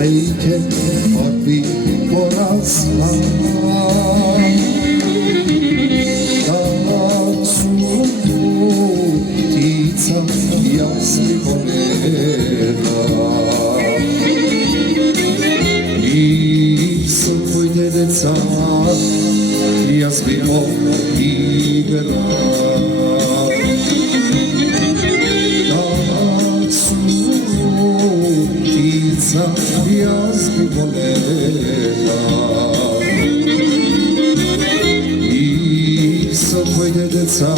Sejke odbi porasla da su ptica jasni polena i svoj dedeca jaz bi igrao da su ptica jasni polena i svoj dedeca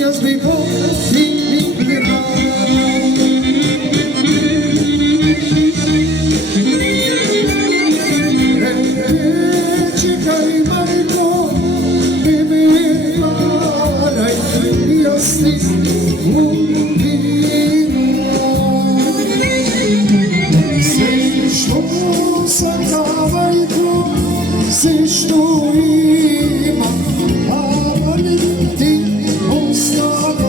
jaz bi igrao Sve što imam, a ti ostava.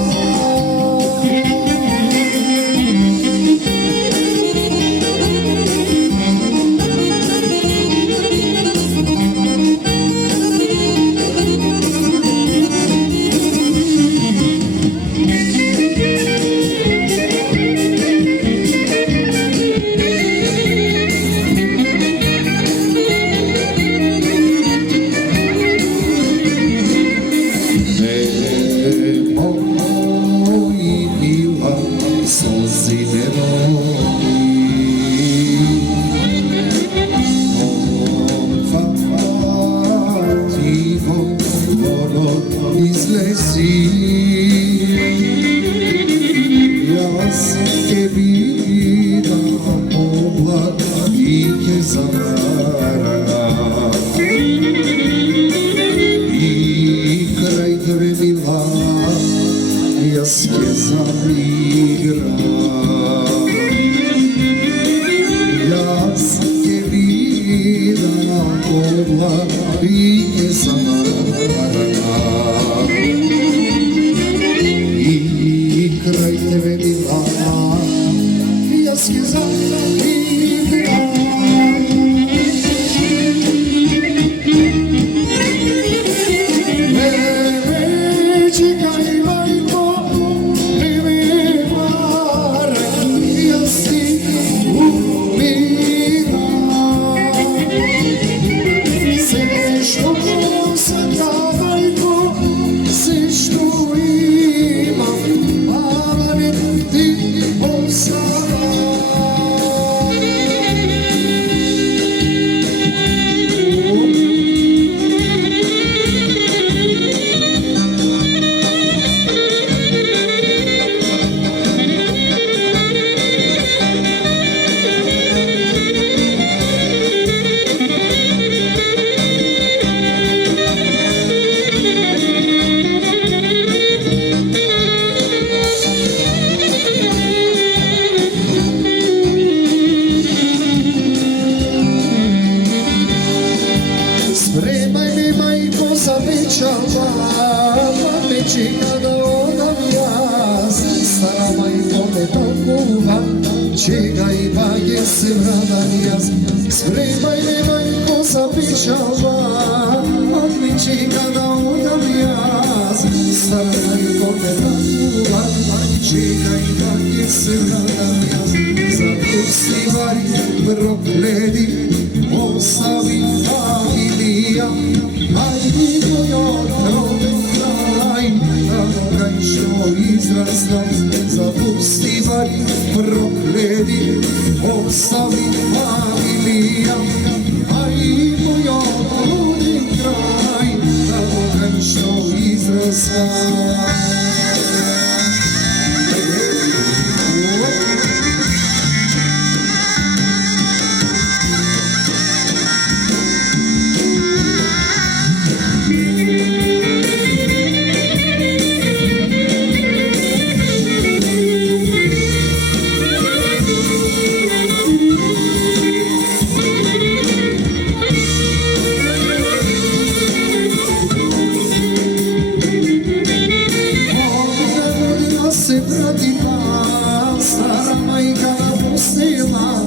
se vratila, stara majka napustila,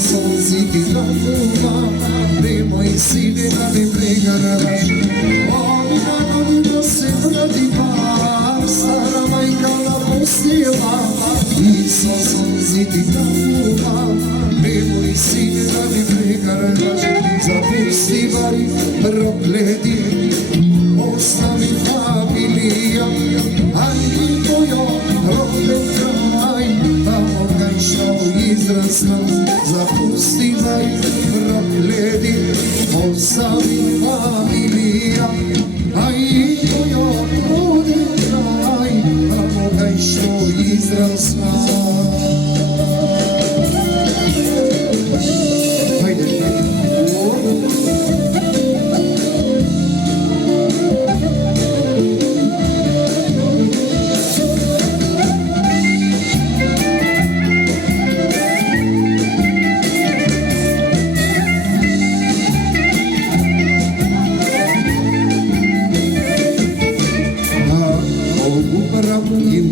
solzi ti raduma, nemoj sine da ne pregaraš. Ona godina se vrativa, stara majka napustila. Iso solzi ti raduma, nemoj sine da ne pregaraš. Zapusti bari prokleti, ostavi familija, ali tvojo rodno kraj, tamo kaj što izrasla. Zapusti bari prokleti, ostavi familija, ali tvojo rodno kraj, tamo kaj što izrasla.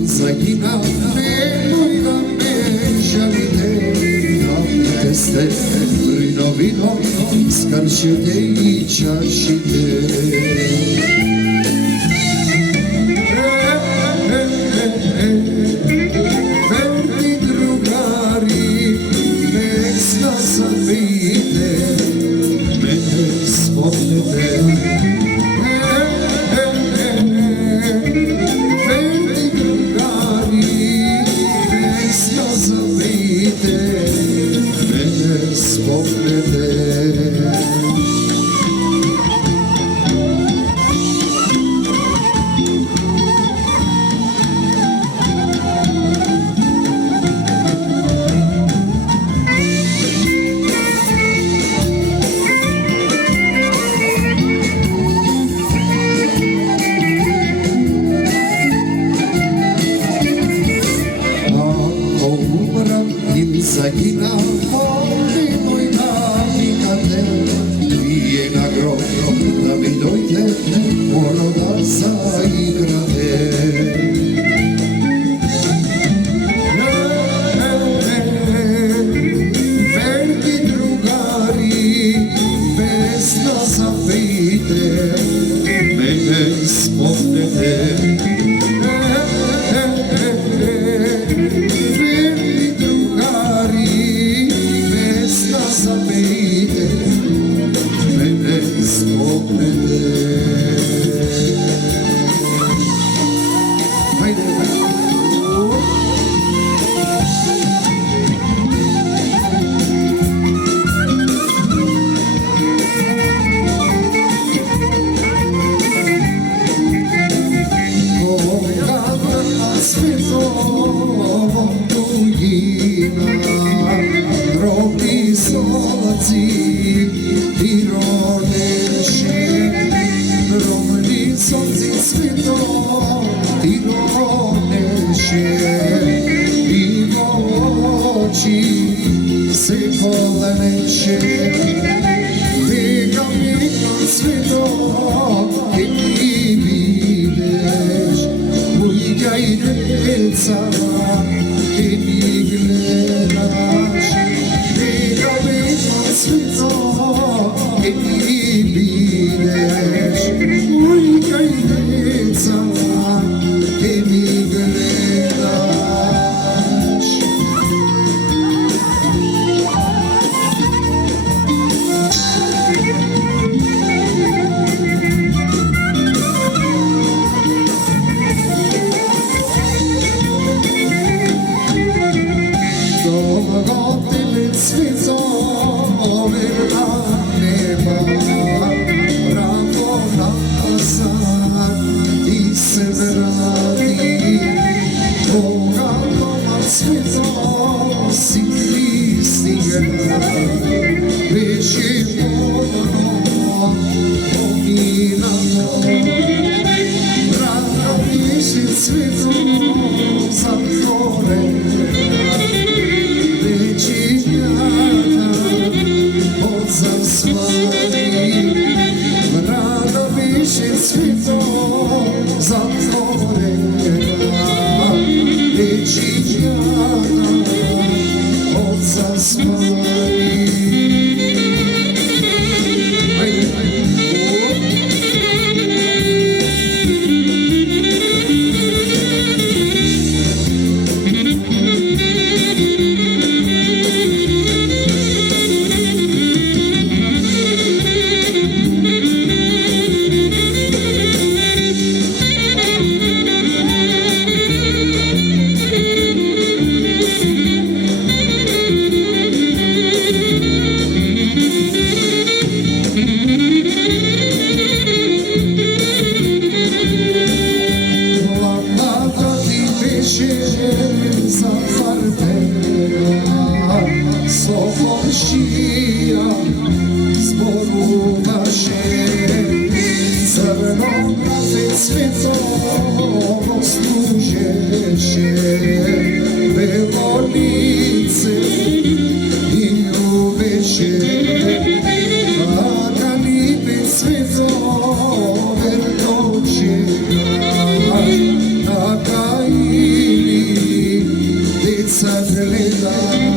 Zaginam, nemoj da me žalite, napite ste plinovino, skarćete i čašite. Verni drugari, bez nas zabijte, mene spomnete. Zaginam, nemoj da nikate, nije na grob da mi dojte, ono da zaigrate. Veliki drugari, bez nas zapijte, mene spomnete. Zabijte, mene spomnete. Hajde, koga na svjetovom dugina, drobni zolaci i roneše, drobni zolaci svijetom i roneše, i oči se koleneše, vega mi na svijetom i ti videš, ujga i deca i mi gledaš. Svito i ti videš, ujka i deca i mi gledaš. Dogodili svito verna neba, pravo nazad i se vrati. Koga doma svito si pristigla, veći ponovno pominamo. Vrata piši svito zatvorena, vrata više svito zatvorena, reći jada, oca smari. на теліда.